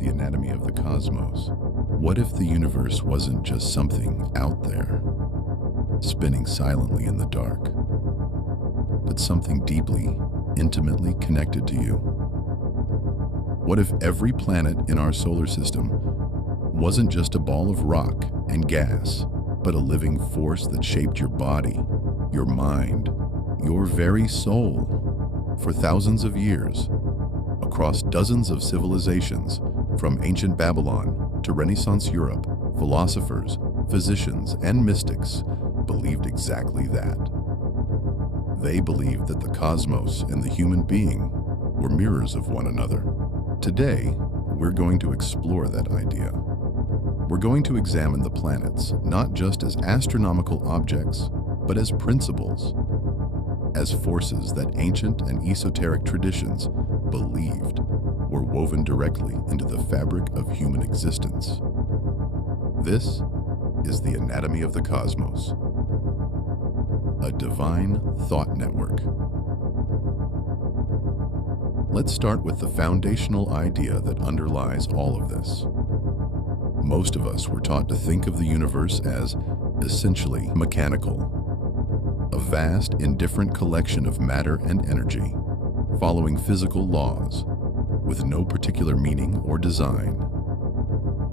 the anatomy of the cosmos. What if the universe wasn't just something out there, spinning silently in the dark, but something deeply, intimately connected to you? What if every planet in our solar system wasn't just a ball of rock and gas, but a living force that shaped your body, your mind, your very soul? For thousands of years, across dozens of civilizations, from ancient Babylon to Renaissance Europe, philosophers, physicians, and mystics believed exactly that. They believed that the cosmos and the human being were mirrors of one another. Today, we're going to explore that idea. We're going to examine the planets not just as astronomical objects, but as principles, as forces that ancient and esoteric traditions believed were woven directly into the fabric of human existence. This is the anatomy of the cosmos, a divine thought network. Let's start with the foundational idea that underlies all of this. Most of us were taught to think of the universe as essentially mechanical, a vast, indifferent collection of matter and energy, following physical laws, with no particular meaning or design.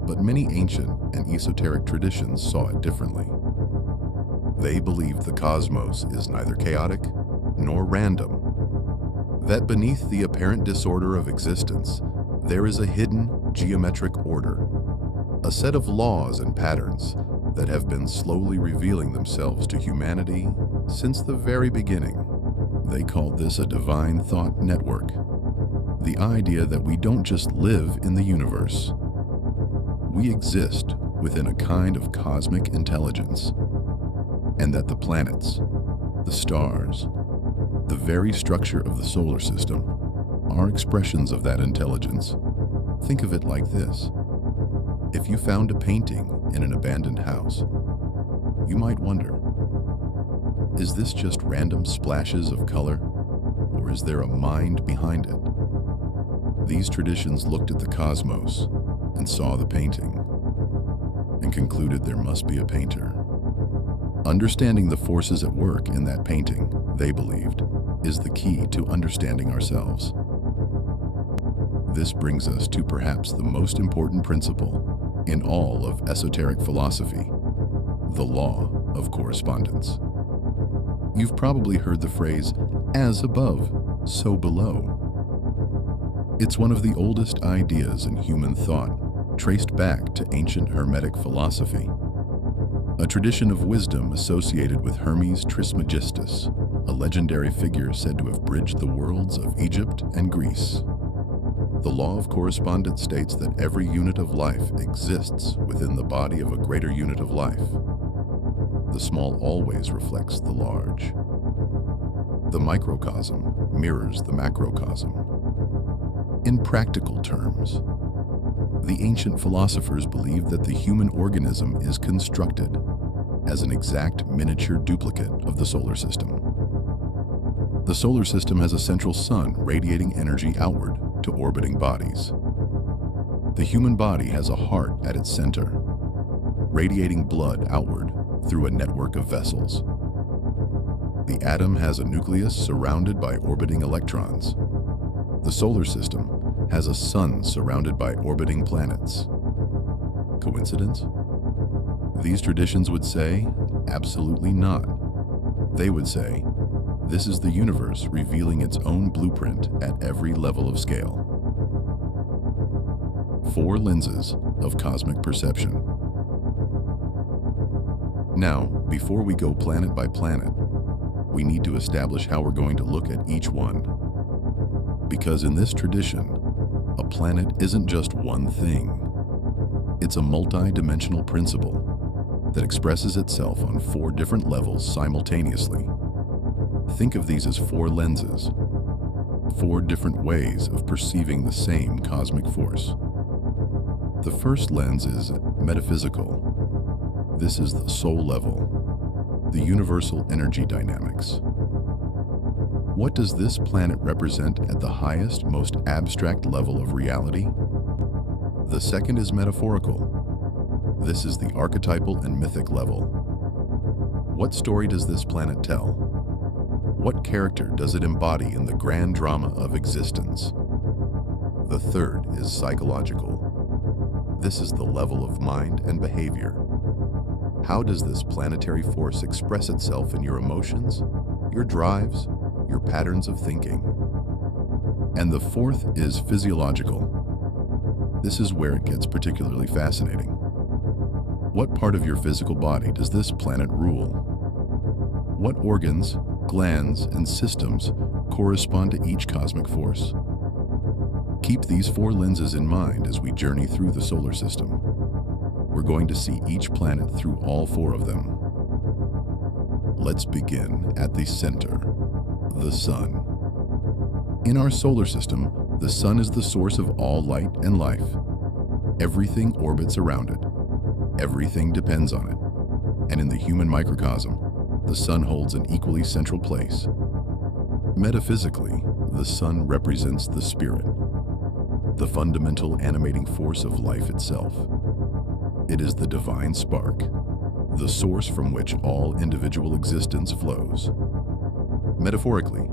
But many ancient and esoteric traditions saw it differently. They believed the cosmos is neither chaotic nor random, that beneath the apparent disorder of existence, there is a hidden geometric order, a set of laws and patterns that have been slowly revealing themselves to humanity since the very beginning. They called this a divine thought network, the idea that we don't just live in the universe. We exist within a kind of cosmic intelligence, and that the planets, the stars, the very structure of the solar system are expressions of that intelligence. Think of it like this. If you found a painting in an abandoned house, you might wonder, is this just random splashes of color, or is there a mind behind it? These traditions looked at the cosmos and saw the painting and concluded there must be a painter. Understanding the forces at work in that painting, they believed, is the key to understanding ourselves. This brings us to perhaps the most important principle in all of esoteric philosophy, the law of correspondence. You've probably heard the phrase, as above, so below. It's one of the oldest ideas in human thought, traced back to ancient Hermetic philosophy, a tradition of wisdom associated with Hermes Trismegistus, a legendary figure said to have bridged the worlds of Egypt and Greece. The law of correspondence states that every unit of life exists within the body of a greater unit of life. The small always reflects the large. The microcosm mirrors the macrocosm. In practical terms, the ancient philosophers believed that the human organism is constructed as an exact miniature duplicate of the solar system. The solar system has a central sun radiating energy outward to orbiting bodies. The human body has a heart at its center, radiating blood outward through a network of vessels. The atom has a nucleus surrounded by orbiting electrons. The solar system has a sun surrounded by orbiting planets. Coincidence? These traditions would say, absolutely not. They would say, this is the universe revealing its own blueprint at every level of scale. 4 lenses of cosmic perception. Now, before we go planet by planet, we need to establish how we're going to look at each one. Because in this tradition, a planet isn't just one thing. It's a multi-dimensional principle that expresses itself on 4 different levels simultaneously. Think of these as 4 lenses, 4 different ways of perceiving the same cosmic force. The first lens is metaphysical. This is the soul level, the universal energy dynamics. What does this planet represent at the highest, most abstract level of reality? The second is metaphorical. This is the archetypal and mythic level. What story does this planet tell? What character does it embody in the grand drama of existence? The third is psychological. This is the level of mind and behavior. How does this planetary force express itself in your emotions, your drives, your patterns of thinking? And the fourth is physiological. This is where it gets particularly fascinating. What part of your physical body does this planet rule? What organs, glands, and systems correspond to each cosmic force? Keep these four lenses in mind as we journey through the solar system. We're going to see each planet through all four of them. Let's begin at the center, the Sun. In our solar system, the Sun is the source of all light and life. Everything orbits around it. Everything depends on it. And in the human microcosm, the Sun holds an equally central place. Metaphysically, the Sun represents the spirit, the fundamental animating force of life itself. It is the divine spark, the source from which all individual existence flows. Metaphorically,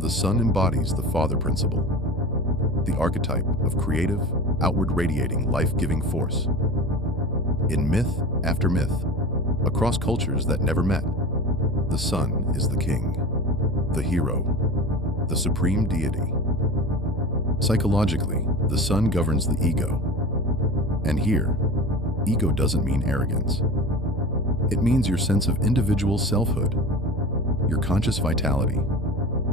the Sun embodies the father principle, the archetype of creative, outward radiating, life-giving force. In myth after myth, across cultures that never met, the Sun is the king, the hero, the supreme deity. Psychologically, the Sun governs the ego. And here, ego doesn't mean arrogance. It means your sense of individual selfhood, your conscious vitality,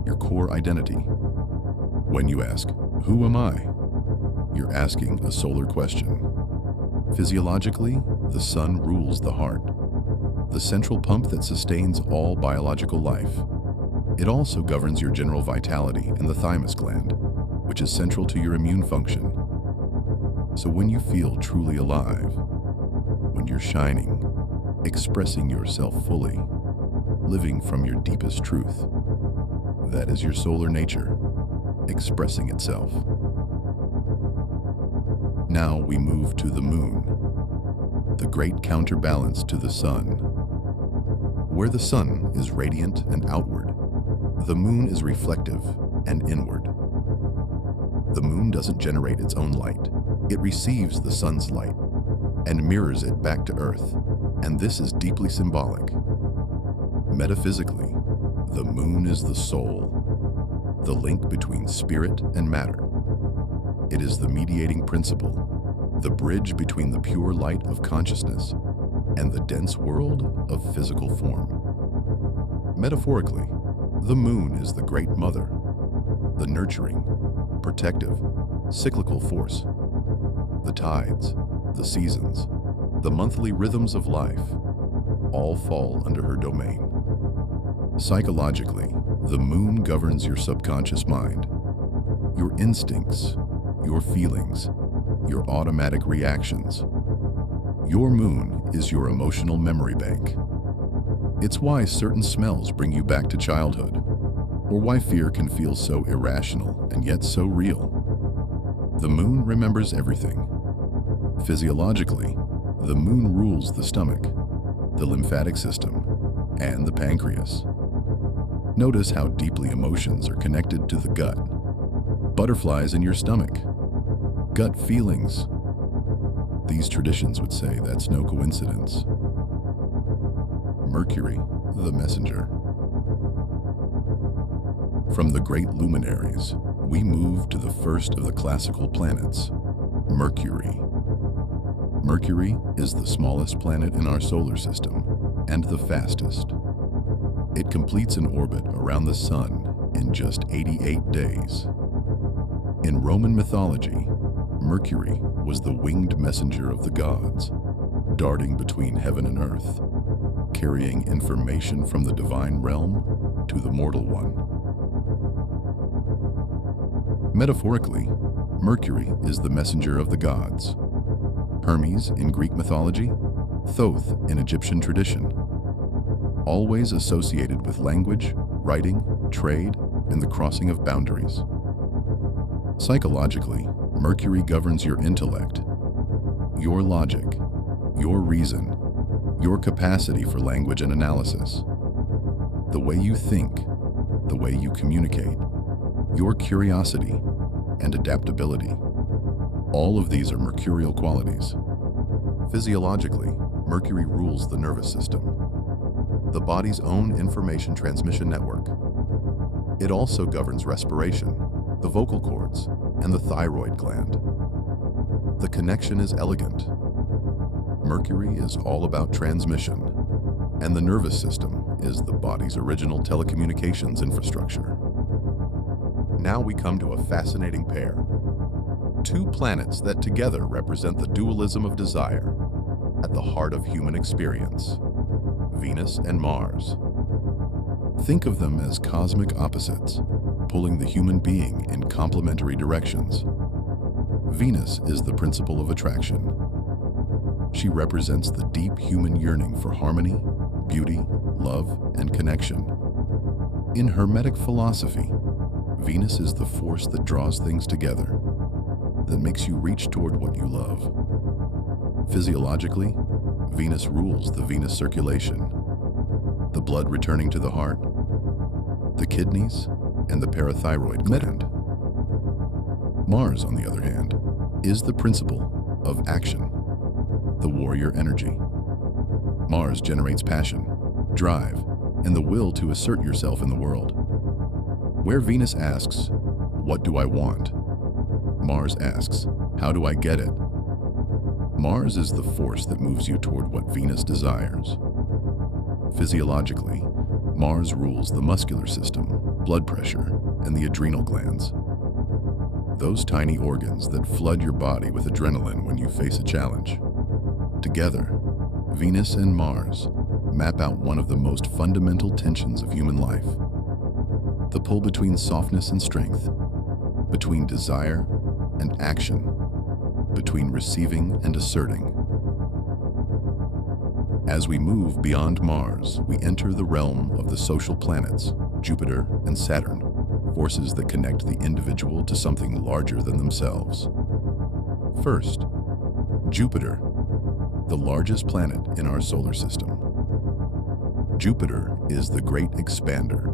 your core identity. When you ask, "Who am I?" you're asking a solar question. Physiologically, the Sun rules the heart, the central pump that sustains all biological life. It also governs your general vitality and the thymus gland, which is central to your immune function. So when you feel truly alive, when you're shining, expressing yourself fully, living from your deepest truth, that is your solar nature, expressing itself. Now we move to the Moon, the great counterbalance to the Sun. Where the Sun is radiant and outward, the Moon is reflective and inward. The Moon doesn't generate its own light. It receives the Sun's light and mirrors it back to Earth, and this is deeply symbolic. Metaphysically, the Moon is the soul, the link between spirit and matter. It is the mediating principle, the bridge between the pure light of consciousness and the dense world of physical form. Metaphorically, the Moon is the Great Mother, the nurturing, protective, cyclical force. The tides, the seasons, the monthly rhythms of life, all fall under her domain. Psychologically, the Moon governs your subconscious mind, your instincts, your feelings, your automatic reactions. Your Moon is your emotional memory bank. It's why certain smells bring you back to childhood, or why fear can feel so irrational and yet so real. The Moon remembers everything. Physiologically, the Moon rules the stomach, the lymphatic system, and the pancreas. Notice how deeply emotions are connected to the gut. Butterflies in your stomach, gut feelings. These traditions would say that's no coincidence. Mercury, the messenger. From the great luminaries, we move to the first of the classical planets, Mercury. Mercury is the smallest planet in our solar system and the fastest. It completes an orbit around the Sun in just 88 days. In Roman mythology, Mercury was the winged messenger of the gods, darting between heaven and earth, carrying information from the divine realm to the mortal one. Metaphorically, Mercury is the messenger of the gods. Hermes in Greek mythology, Thoth in Egyptian tradition. Always associated with language, writing, trade, and the crossing of boundaries. Psychologically, Mercury governs your intellect, your logic, your reason, your capacity for language and analysis, the way you think, the way you communicate, your curiosity and adaptability. All of these are mercurial qualities. Physiologically, Mercury rules the nervous system, the body's own information transmission network. It also governs respiration, the vocal cords, and the thyroid gland. The connection is elegant. Mercury is all about transmission, and the nervous system is the body's original telecommunications infrastructure. Now we come to a fascinating pair. Two planets that together represent the dualism of desire at the heart of human experience, Venus and Mars. Think of them as cosmic opposites, pulling the human being in complementary directions. Venus is the principle of attraction. She represents the deep human yearning for harmony, beauty, love, and connection. In Hermetic philosophy, Venus is the force that draws things together, that makes you reach toward what you love. Physiologically, Venus rules the venous circulation, the blood returning to the heart, the kidneys, and the parathyroid gland. Mars, on the other hand, is the principle of action, the warrior energy. Mars generates passion, drive, and the will to assert yourself in the world. Where Venus asks, "What do I want?" Mars asks, "How do I get it?" Mars is the force that moves you toward what Venus desires. Physiologically, Mars rules the muscular system, blood pressure, and the adrenal glands. Those tiny organs that flood your body with adrenaline when you face a challenge. Together, Venus and Mars map out one of the most fundamental tensions of human life. The pull between softness and strength, between desire and action, between receiving and asserting. As we move beyond Mars, we enter the realm of the social planets, Jupiter and Saturn, forces that connect the individual to something larger than themselves. First, Jupiter, the largest planet in our solar system. Jupiter is the great expander.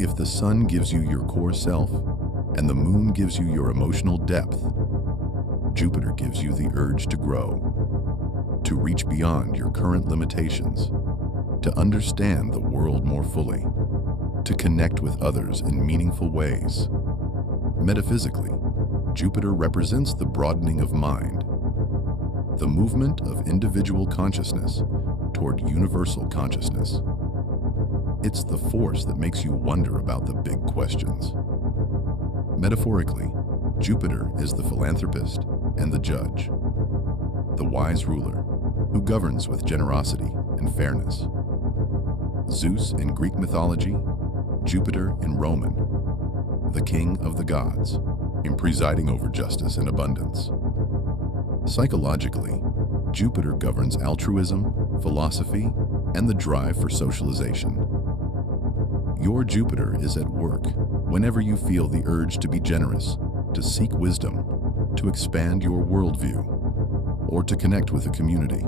If the sun gives you your core self, and the moon gives you your emotional depth, Jupiter gives you the urge to grow, to reach beyond your current limitations, to understand the world more fully, to connect with others in meaningful ways. Metaphysically, Jupiter represents the broadening of mind, the movement of individual consciousness toward universal consciousness. It's the force that makes you wonder about the big questions. Metaphorically, Jupiter is the philanthropist and the judge, the wise ruler who governs with generosity and fairness. Zeus in Greek mythology, Jupiter in Roman, the king of the gods, in presiding over justice and abundance. Psychologically, Jupiter governs altruism, philosophy, and the drive for socialization. Your Jupiter is at work whenever you feel the urge to be generous, to seek wisdom, to expand your worldview, or to connect with a community.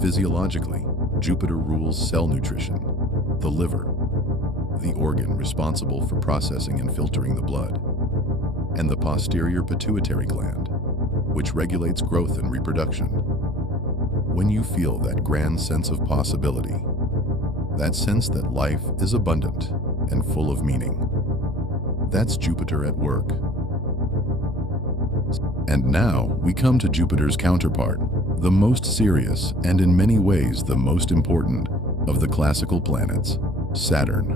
Physiologically, Jupiter rules cell nutrition, the liver, the organ responsible for processing and filtering the blood, and the posterior pituitary gland, which regulates growth and reproduction. When you feel that grand sense of possibility, that sense that life is abundant and full of meaning, that's Jupiter at work. And now we come to Jupiter's counterpart, the most serious and in many ways the most important of the classical planets, Saturn.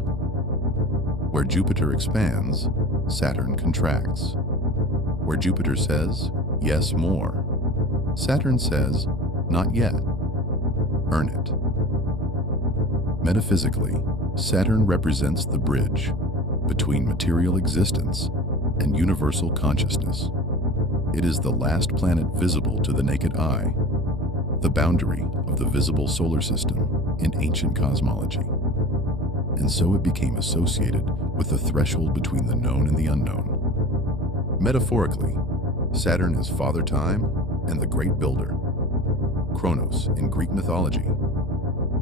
Where Jupiter expands, Saturn contracts. Where Jupiter says, "Yes, more," Saturn says, "Not yet. Earn it." Metaphysically, Saturn represents the bridge between material existence and universal consciousness. It is the last planet visible to the naked eye, the boundary of the visible solar system in ancient cosmology. And so it became associated with the threshold between the known and the unknown. Metaphorically, Saturn is Father Time and the great builder. Kronos in Greek mythology,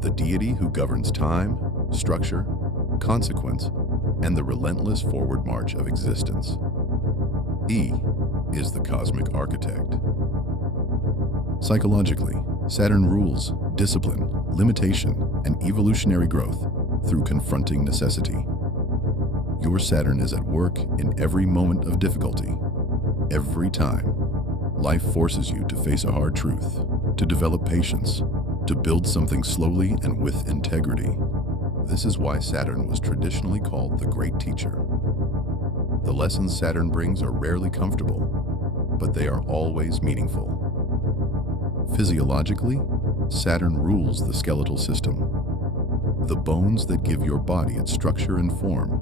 the deity who governs time, structure, consequence, and the relentless forward march of existence. He is the cosmic architect. Psychologically, Saturn rules discipline, limitation, and evolutionary growth through confronting necessity. Your Saturn is at work in every moment of difficulty. Every time, life forces you to face a hard truth, to develop patience, to build something slowly and with integrity. This is why Saturn was traditionally called the Great Teacher. The lessons Saturn brings are rarely comfortable, but they are always meaningful. Physiologically, Saturn rules the skeletal system, the bones that give your body its structure and form,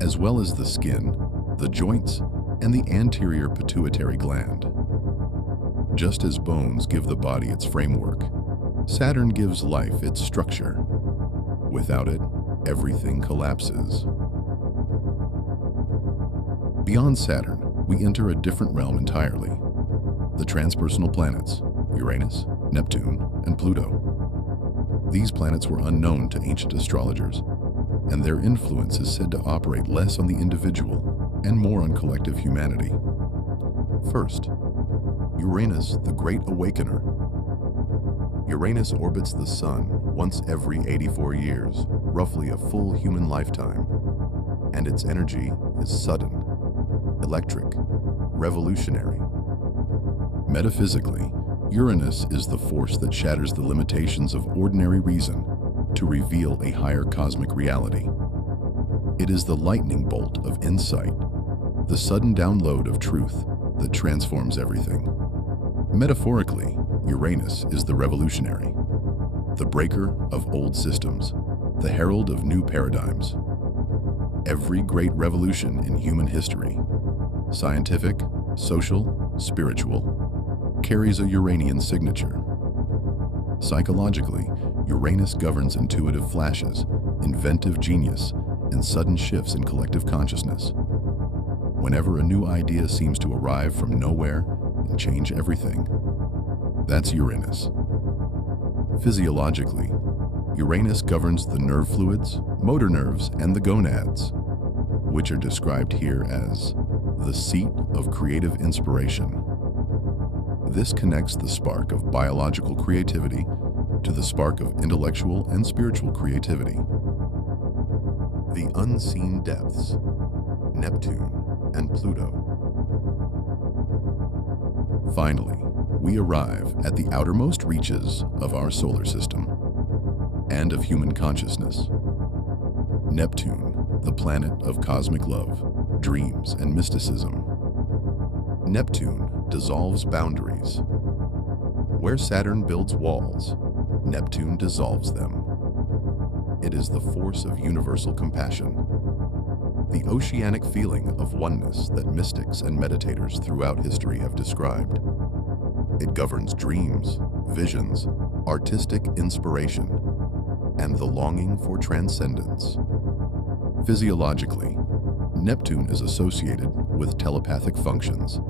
as well as the skin, the joints, and the anterior pituitary gland. Just as bones give the body its framework, Saturn gives life its structure. Without it, everything collapses. Beyond Saturn, we enter a different realm entirely. The transpersonal planets, Uranus, Neptune, and Pluto. These planets were unknown to ancient astrologers, and their influence is said to operate less on the individual and more on collective humanity. First, Uranus, the Great Awakener. Uranus orbits the Sun once every 84 years, roughly a full human lifetime, and its energy is sudden, electric, revolutionary. Metaphysically, Uranus is the force that shatters the limitations of ordinary reason to reveal a higher cosmic reality. It is the lightning bolt of insight, the sudden download of truth that transforms everything. Metaphorically, Uranus is the revolutionary, the breaker of old systems, the herald of new paradigms. Every great revolution in human history, scientific, social, spiritual, carries a Uranian signature. Psychologically, Uranus governs intuitive flashes, inventive genius, and sudden shifts in collective consciousness. Whenever a new idea seems to arrive from nowhere and change everything, that's Uranus. Physiologically, Uranus governs the nerve fluids, motor nerves, and the gonads, which are described here as the seat of creative inspiration. This connects the spark of biological creativity to the spark of intellectual and spiritual creativity. The unseen depths, Neptune and Pluto. Finally, we arrive at the outermost reaches of our solar system and of human consciousness. Neptune, the planet of cosmic love, dreams, and mysticism. Neptune dissolves boundaries. Where Saturn builds walls, Neptune dissolves them. It is the force of universal compassion, the oceanic feeling of oneness that mystics and meditators throughout history have described. It governs dreams, visions, artistic inspiration, and the longing for transcendence. Physiologically, Neptune is associated with telepathic functions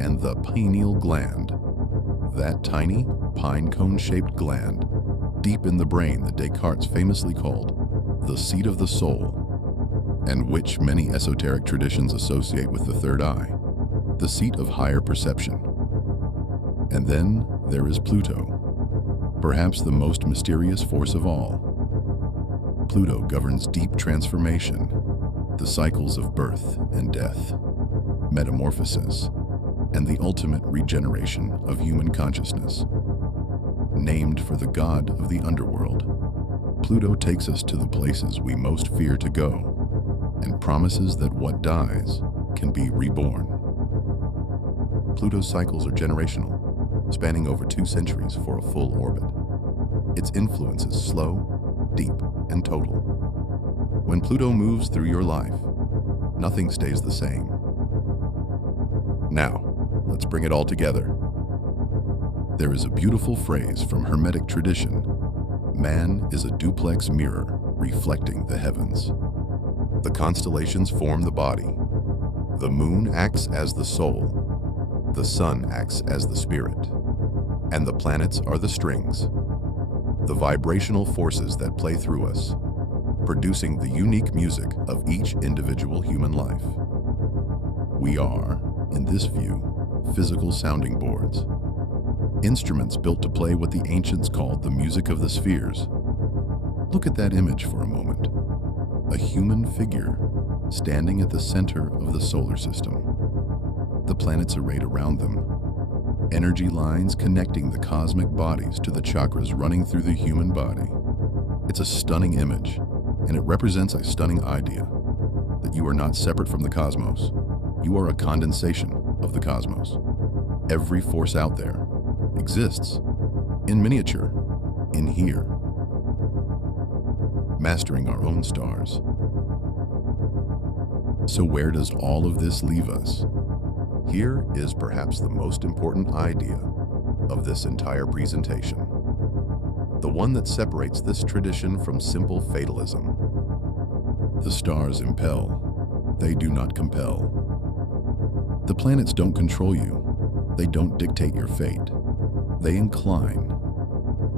and the pineal gland, that tiny, pine cone-shaped gland deep in the brain that Descartes famously called the seat of the soul, and which many esoteric traditions associate with the third eye, the seat of higher perception. And then there is Pluto, perhaps the most mysterious force of all. Pluto governs deep transformation, the cycles of birth and death, metamorphosis, and the ultimate regeneration of human consciousness. Named for the god of the underworld, Pluto takes us to the places we most fear to go and promises that what dies can be reborn. Pluto's cycles are generational, spanning over 2 centuries for a full orbit. Its influence is slow, deep, and total. When Pluto moves through your life, nothing stays the same. Now, let's bring it all together. There is a beautiful phrase from Hermetic tradition: man is a duplex mirror reflecting the heavens. The constellations form the body. The moon acts as the soul. The sun acts as the spirit, and the planets are the strings, the vibrational forces that play through us, producing the unique music of each individual human life. We are, in this view, physical sounding boards, instruments built to play what the ancients called the music of the spheres. Look at that image for a moment. A human figure standing at the center of the solar system. The planets arrayed around them. Energy lines connecting the cosmic bodies to the chakras running through the human body. It's a stunning image, and it represents a stunning idea that you are not separate from the cosmos. You are a condensation of the cosmos. Every force out there exists in miniature, in here, mastering our own stars. So where does all of this leave us? Here is perhaps the most important idea of this entire presentation, the one that separates this tradition from simple fatalism. The stars impel, they do not compel. The planets don't control you, they don't dictate your fate. They incline,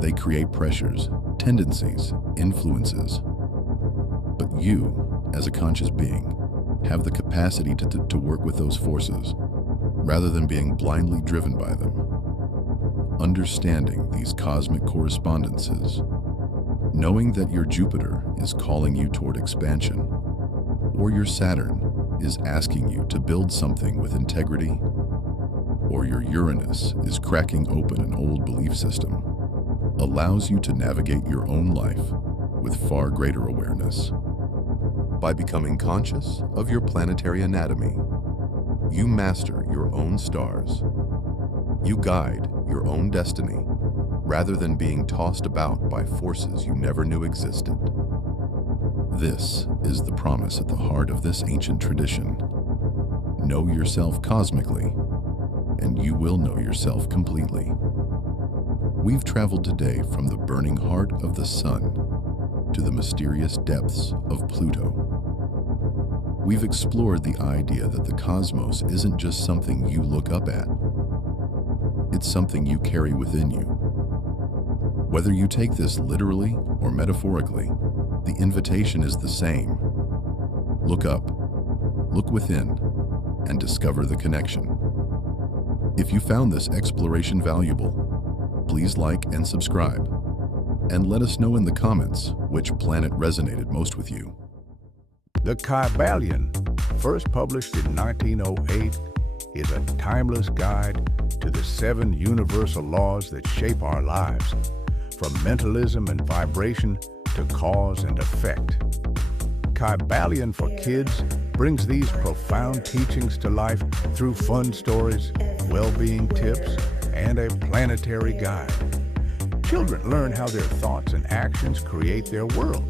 they create pressures, tendencies, influences. But you, as a conscious being, have the capacity to work with those forces, rather than being blindly driven by them. Understanding these cosmic correspondences, knowing that your Jupiter is calling you toward expansion, or your Saturn is asking you to build something with integrity, or your Uranus is cracking open an old belief system, allows you to navigate your own life with far greater awareness. By becoming conscious of your planetary anatomy, you master your own stars. You guide your own destiny, rather than being tossed about by forces you never knew existed. This is the promise at the heart of this ancient tradition. Know yourself cosmically, and you will know yourself completely. We've traveled today from the burning heart of the sun to the mysterious depths of Pluto. We've explored the idea that the cosmos isn't just something you look up at. It's something you carry within you. Whether you take this literally or metaphorically, the invitation is the same. Look up, look within, and discover the connection. If you found this exploration valuable, please like and subscribe, and let us know in the comments which planet resonated most with you. The Kybalion, first published in 1908, is a timeless guide to the 7 universal laws that shape our lives, from mentalism and vibration to cause and effect. Kybalion for Kids brings these profound teachings to life through fun stories, well-being tips, and a planetary guide. Children learn how their thoughts and actions create their world,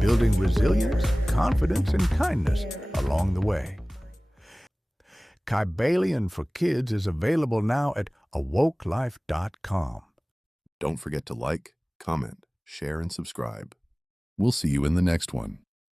building resilience, confidence, and kindness along the way. Kybalion for Kids is available now at awokelife.com. Don't forget to like, comment, share, and subscribe. We'll see you in the next one.